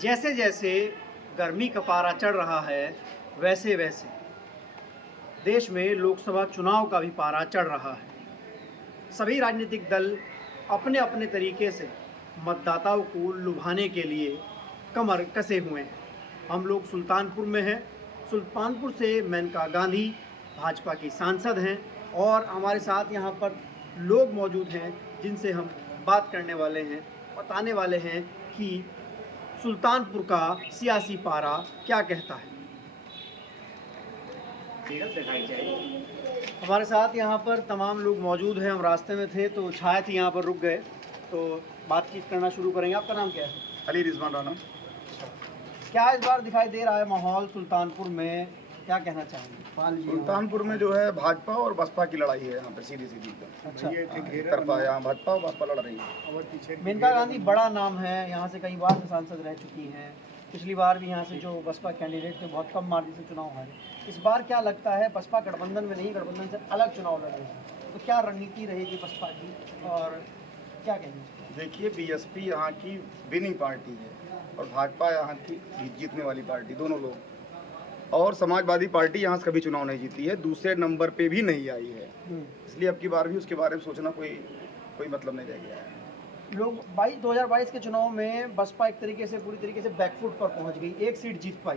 जैसे जैसे गर्मी का पारा चढ़ रहा है, वैसे वैसे देश में लोकसभा चुनाव का भी पारा चढ़ रहा है। सभी राजनीतिक दल अपने अपने तरीके से मतदाताओं को लुभाने के लिए कमर कसे हुए हैं। हम लोग सुल्तानपुर में हैं। सुल्तानपुर से मेनका गांधी भाजपा की सांसद हैं और हमारे साथ यहाँ पर लोग मौजूद हैं जिनसे हम बात करने वाले हैं, बताने वाले हैं कि सुल्तानपुर का सियासी पारा क्या कहता है। हमारे साथ यहाँ पर तमाम लोग मौजूद हैं। हम रास्ते में थे तो छाया थी, यहाँ पर रुक गए तो बातचीत करना शुरू करेंगे। आपका नाम क्या है? अली रिजवान राना। क्या इस बार दिखाई दे रहा है माहौल सुल्तानपुर में, क्या कहना चाहेंगे? सुल्तानपुर में जो है भाजपा और बसपा की लड़ाई है यहाँ पे सीधी सीधी। अच्छा, एक तरफा यहाँ भाजपा और बसपा लड़ रही है। मेनका गांधी बड़ा नाम है, यहाँ से कई बार से सांसद रह चुकी हैं। पिछली बार भी यहाँ से जो बसपा कैंडिडेट थे बहुत कम मार्जिन से चुनाव हारे। इस बार क्या लगता है, बसपा गठबंधन में नहीं, गठबंधन से अलग चुनाव लड़ रही है, तो क्या रणनीति रहेगी बसपा की और क्या कहेंगे? देखिए, बीएसपी यहाँ की विनिंग पार्टी है और भाजपा यहाँ की जीतने वाली पार्टी, दोनों लोग। और समाजवादी पार्टी यहाँ से कभी चुनाव नहीं जीती है, दूसरे नंबर पे भी नहीं आई है, इसलिए अब की बार भी उसके बारे में सोचना कोई मतलब नहीं रह गया है। लोग 2022 के चुनाव में बसपा एक तरीके से पूरी तरीके से बैकफुट पर पहुंच गई, एक सीट जीत पाई,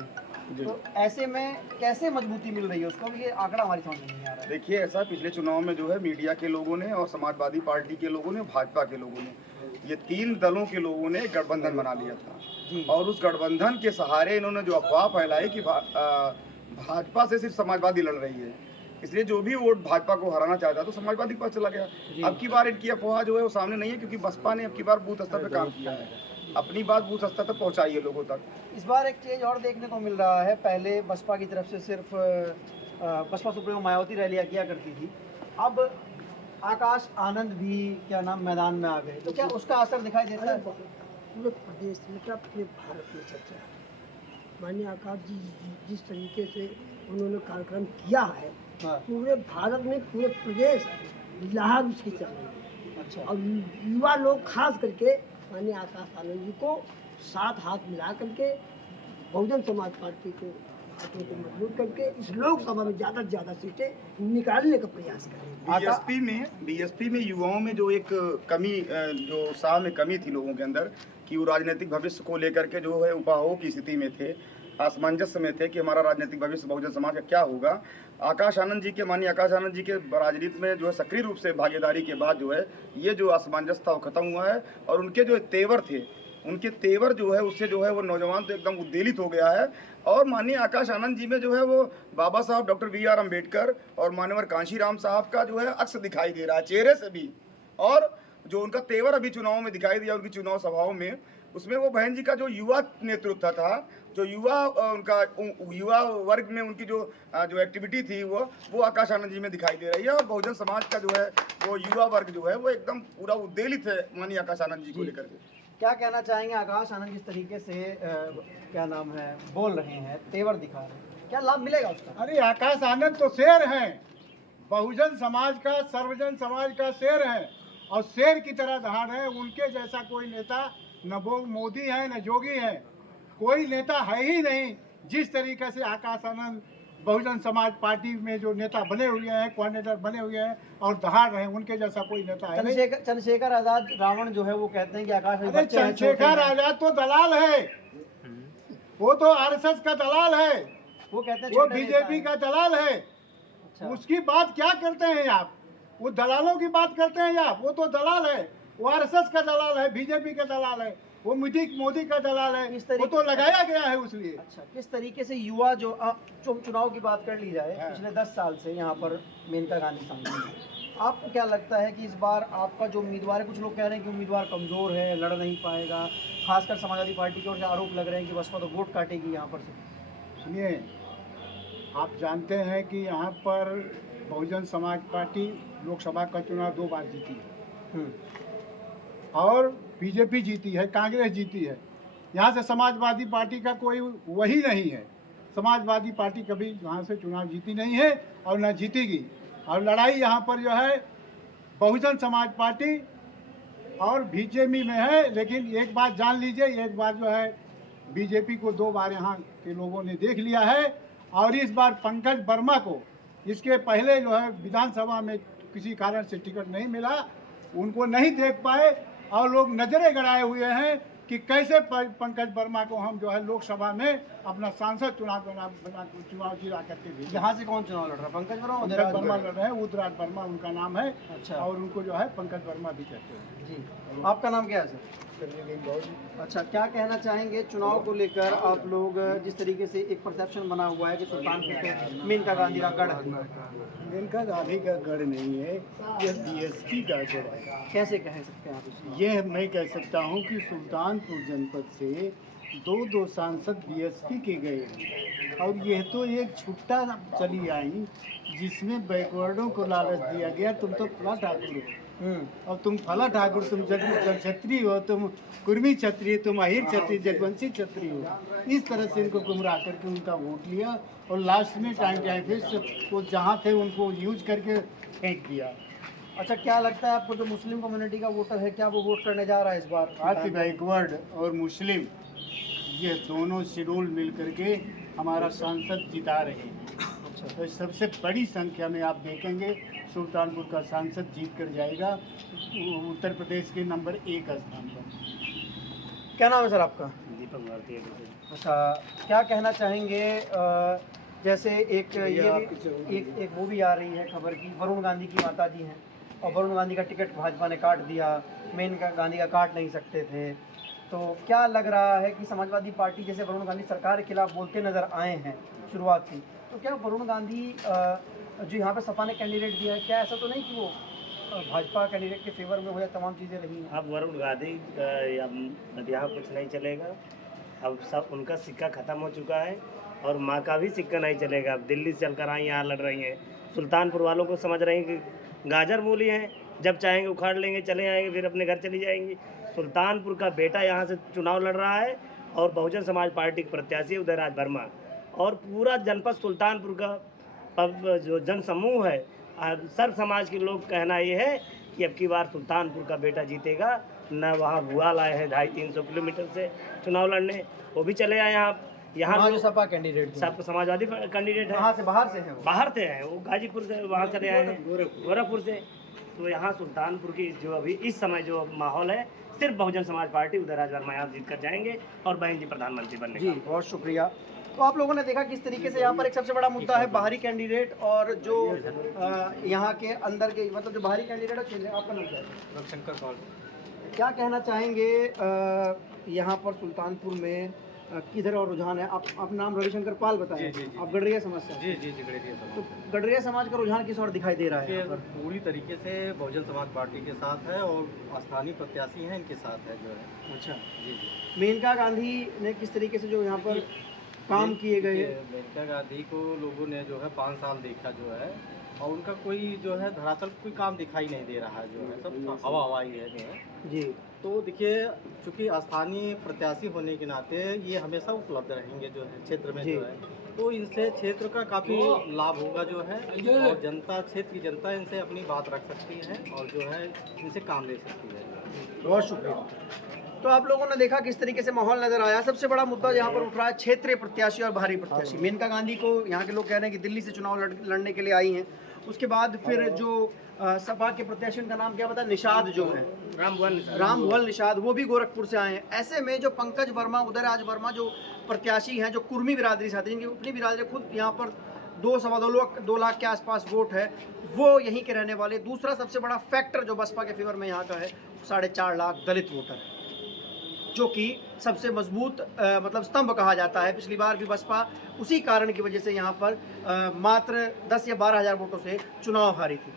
तो ऐसे में कैसे मजबूती मिल रही है उसको? ये आंकड़ा हमारी समझ में नहीं आ रहा है। देखिए, ऐसा पिछले चुनाव में जो है मीडिया के लोगों ने और समाजवादी पार्टी के लोगों ने, भाजपा के लोगों ने, ये तीन दलों के लोगों ने गठबंधन बना लिया था और उस गठबंधन के सहारे इन्होंने जो अफवाह फैलाई कि भाजपा से सिर्फ समाजवादी लड़ रही है, इसलिए जो भी वोट भाजपा को हराना चाहता तो समाजवादी के पास चला गया। अब की बार इनकी अफवाह जो है वो सामने नहीं है, क्योंकि बसपा ने अब की बार बूथ स्तर पर काम किया है, अपनी बात बूथ स्तर तक पहुंचाई है लोगों तक। इस बार एक चीज और देखने को मिल रहा है, पहले बसपा की तरफ से सिर्फ बसपा सुप्रीमो मायावती रैलियां किया करती थी, अब आकाश आनंद भी क्या नाम मैदान में आ गए, तो क्या उसका असर दिखाई देता है? पूरे प्रदेश में क्या पूरे भारत में चर्चा है। माननीय आकाश जी जिस तरीके से उन्होंने कार्यक्रम किया है, पूरे भारत में, पूरे प्रदेश लहर उसकी चल रही है। अच्छा। और युवा लोग खास करके माननीय आकाश आनंद जी को साथ हाथ मिला करके बहुजन समाज पार्टी को हाथों को मजबूत करके इस लोकसभा में ज़्यादा से ज़्यादा सीटें निकालने का प्रयास करें। बीएसपी में युवाओं में जो एक कमी, जो उत्साह में कमी थी लोगों के अंदर कि वो राजनीतिक भविष्य को लेकर के जो है उपाहों की स्थिति में थे, असमंजस में थे कि हमारा राजनीतिक भविष्य बहुजन समाज का क्या होगा। माननीय आकाश आनंद जी के राजनीति में जो है सक्रिय रूप से भागीदारी के बाद जो है ये जो असमंजस था वो खत्म हुआ है और उनके जो तेवर थे, उनके तेवर जो है उससे जो है वो नौजवान तो एकदम उद्वेलित हो गया है। और माननीय आकाश आनंद जी में जो है वो बाबा साहब डॉक्टर BR अम्बेडकर और मान्यवर कांशीराम साहब का जो है अक्स दिखाई दे रहा है चेहरे से भी, और जो उनका तेवर अभी चुनाव में दिखाई दिया उनकी चुनाव सभाओं में, उसमें वो बहन जी का जो युवा नेतृत्व था, जो युवा वर्ग में उनकी जो एक्टिविटी थी वो आकाश आनंद जी में दिखाई दे रही है। और बहुजन समाज का जो है वो युवा वर्ग जो है वो एकदम पूरा उद्वेलित है माननीय आकाश आनंद जी को लेकर के। क्या कहना चाहेंगे आकाश आनंद जिस तरीके से क्या नाम है बोल रहे हैं, तेवर दिखा रहे हैं, क्या लाभ मिलेगा उसका? अरे आकाश आनंद तो शेर हैं, बहुजन समाज का, सर्वजन समाज का शेर है और शेर की तरह दहाड़ है। उनके जैसा कोई नेता न वो मोदी है न जोगी है, कोई नेता है ही नहीं। जिस तरीके से आकाश आनंद बहुजन समाज पार्टी में जो नेता बने हुए हैं, कोऑर्डिनेटर बने हुए हैं और दहाड़ रहे हैं, उनके जैसा कोई नेता है नहीं। चंद्रशेखर आजाद रावण जो है वो कहते हैं कि आकाश, अरे चंद्रशेखर आजाद तो दलाल है, वो तो RSS का दलाल है, वो कहते हैं वो बीजेपी का दलाल है। अच्छा। उसकी बात क्या करते हैं आप? वो दलालों की बात करते हैं आप? वो तो दलाल है, वो RSS का दलाल है, बीजेपी का दलाल है, वो मोदी का दलाल है, वो तो लगाया गया है उसलिए। अच्छा, किस तरीके से युवा जो चुनाव की बात कर ली जाए, पिछले 10 साल से यहाँ पर मेनका गांधी सांसद, आपको क्या लगता है कि इस बार आपका जो उम्मीदवार है, कुछ लोग कह रहे हैं कि उम्मीदवार कमज़ोर है, लड़ नहीं पाएगा, खासकर समाजवादी पार्टी की ओर से आरोप लग रहे हैं कि बसपा तो वोट काटेगी यहाँ पर से? सुनिए, आप जानते हैं कि यहाँ पर बहुजन समाज पार्टी लोकसभा का चुनाव 2 बार जीती है और बीजेपी जीती है, कांग्रेस जीती है। यहाँ से समाजवादी पार्टी का कोई वही नहीं है। समाजवादी पार्टी कभी यहाँ से चुनाव जीती नहीं है और न जीतेगी। और लड़ाई यहाँ पर जो है बहुजन समाज पार्टी और बीजेपी में है। लेकिन एक बात जान लीजिए, एक बात जो है बीजेपी को 2 बार यहाँ के लोगों ने देख लिया है और इस बार पंकज वर्मा को इसके पहले जो है विधानसभा में किसी कारण से टिकट नहीं मिला, उनको नहीं देख पाए और लोग नजरें गड़ाए हुए हैं कि कैसे पंकज वर्मा को हम जो है लोकसभा में अपना सांसद चुनाव जिला करके भेजें। यहाँ से कौन चुनाव लड़ रहा है? पंकज वर्मा, पंकज वर्मा लड़ रहे हैं, उदयराज वर्मा उनका नाम है। अच्छा। और उनको जो है पंकज वर्मा भी कहते हैं। जी, आपका नाम क्या है सर? अच्छा, क्या कहना चाहेंगे चुनाव को लेकर? आप लोग जिस तरीके से एक परसेप्शन बना हुआ है कि सुल्तानपुर तो मेनका गांधी का गढ़ है। मेनका गांधी का गढ़ नहीं है, यह बीएसपी का गढ़ है। कैसे कह सकते हैं आप इसको? यह मैं कह सकता हूं कि सुल्तानपुर जनपद से 2 सांसद बीएसपी के गए हैं और यह तो एक छुट्टा चली आई जिसमें बैकवर्डों को लालच दिया गया, तुम तो फला ठाकुर हो और तुम फला ठाकुर, तुम क्षत्रिय हो, तुम कुर्मी क्षत्रिय, तुम अहिर क्षत्रिय, जगवंशी क्षत्रिय हो। इस तरह से इनको गुमराह करके उनका वोट लिया और लास्ट में टाइम वो जहाँ थे उनको यूज करके फेंक दिया। अच्छा, क्या लगता है आपको जो मुस्लिम कम्युनिटी का वोटर है, क्या वो वोट करने जा रहा है इस बार? आज बैकवर्ड और मुस्लिम ये दोनों शेड्यूल मिल करके हमारा सांसद जिता रहे हैं। तो सबसे बड़ी संख्या में आप देखेंगे सुल्तानपुर का सांसद जीत कर जाएगा उत्तर प्रदेश के नंबर 1 स्थान पर। क्या नाम है सर आपका? दीपक भारती। अच्छा, क्या कहना चाहेंगे? जैसे एक एक वो भी आ रही है खबर की वरुण गांधी की माता जी हैं और वरुण गांधी का टिकट भाजपा ने काट दिया, मेनका गांधी का काट नहीं सकते थे, तो क्या लग रहा है कि समाजवादी पार्टी जैसे वरुण गांधी सरकार के खिलाफ बोलते नजर आए हैं शुरुआत से, तो क्या वरुण गांधी जो यहाँ पे सपा ने कैंडिडेट दिया है, क्या ऐसा तो नहीं कि वो भाजपा कैंडिडेट के फेवर में हो या तमाम चीज़ें रही हैं? अब वरुण गांधी अब यहाँ कुछ नहीं चलेगा, अब सब उनका सिक्का ख़त्म हो चुका है और माँ का भी सिक्का नहीं चलेगा। अब दिल्ली से चलकर आई यहाँ लड़ रही हैं, सुल्तानपुर वालों को समझ रही हैं कि गाजर मूली हैं, जब चाहेंगे उखाड़ लेंगे, चले आएंगे, फिर अपने घर चली जाएंगी। सुल्तानपुर का बेटा यहाँ से चुनाव लड़ रहा है और बहुजन समाज पार्टी के प्रत्याशी उदयराज वर्मा और पूरा जनपद सुल्तानपुर का जो जन समूह है, सर्व समाज के लोग कहना ये है कि अब की बार सुल्तानपुर का बेटा जीतेगा। न वहाँ भुआ लाए हैं 250-300 किलोमीटर से चुनाव लड़ने, वो भी चले आए यहाँ जो सपा कैंडिडेट सब समाजवादी कैंडिडेट है, कहाँ से? बाहर से हैं वो? बाहर से हैं वो, गाजीपुर से वहाँ चले आए हैं, गोरखपुर से। तो यहाँ सुल्तानपुर की जो अभी इस समय जो माहौल है, सिर्फ बहुजन समाज पार्टी उदयराज वर्मा यहाँ जीत कर जाएंगे और बहन जी प्रधानमंत्री बनने जी, बहुत शुक्रिया। तो आप लोगों ने देखा किस तरीके से यहाँ पर एक सबसे बड़ा मुद्दा है बाहरी कैंडिडेट और जो यहाँ के अंदर के, मतलब जो बाहरी कैंडिडेट है। आपका नाम क्या है? रविशंकर पाल। क्या कहना चाहेंगे यहाँ पर सुल्तानपुर में किधर और रुझान है? आप नाम रविशंकर पाल बताएं। जी। आप गडरिया समाज से? जी गड़ेरिया समाज। तो गडरिया समाज का रुझान किस और दिखाई दे रहा है यहाँ पर? पूरी तरीके से बहुजन समाज पार्टी के साथ है और स्थानीय प्रत्याशी हैं इनके साथ है जो है। अच्छा, जी। मेनका गांधी ने किस तरीके से जो यहाँ पर काम किए गए हैं? मेनका गांधी को लोगों ने जो है 5 साल देखा जो है और उनका कोई जो है धरातल कोई काम दिखाई नहीं दे रहा है जो है, सब हवा ही है जो है। जी, तो देखिए, चूँकि स्थानीय प्रत्याशी होने के नाते ये हमेशा उपलब्ध रहेंगे जो है क्षेत्र में जो है, तो इनसे क्षेत्र का काफ़ी लाभ होगा जो है और जनता, क्षेत्र की जनता इनसे अपनी बात रख सकती है और जो है इनसे काम ले सकती है। बहुत शुक्रिया। तो आप लोगों ने देखा किस तरीके से माहौल नजर आया। सबसे बड़ा मुद्दा यहाँ पर उठ रहा है क्षेत्रीय प्रत्याशी और बाहरी प्रत्याशी। मेनका गांधी को यहाँ के लोग कह रहे हैं कि दिल्ली से चुनाव लड़ने के लिए आई हैं। उसके बाद फिर जो सपा के प्रत्याशी, उनका नाम क्या पता, निषाद जो है, रामभुवल निषाद, वो भी गोरखपुर से आए हैं। ऐसे में जो पंकज वर्मा, उदयराज वर्मा जो प्रत्याशी हैं, जो कुर्मी बिरादरी से आते हैं, जिनकी अपनी बिरादरी खुद यहाँ पर 2 लाख के आसपास वोट है, वो यहीं के रहने वाले। दूसरा सबसे बड़ा फैक्टर जो बसपा के फेवर में यहाँ का है, 4.5 लाख दलित वोटर है, जो कि सबसे मजबूत मतलब स्तंभ कहा जाता है। पिछली बार भी बसपा उसी कारण की वजह से यहाँ पर मात्र 10 या 12 हज़ार वोटों से चुनाव हारी थी।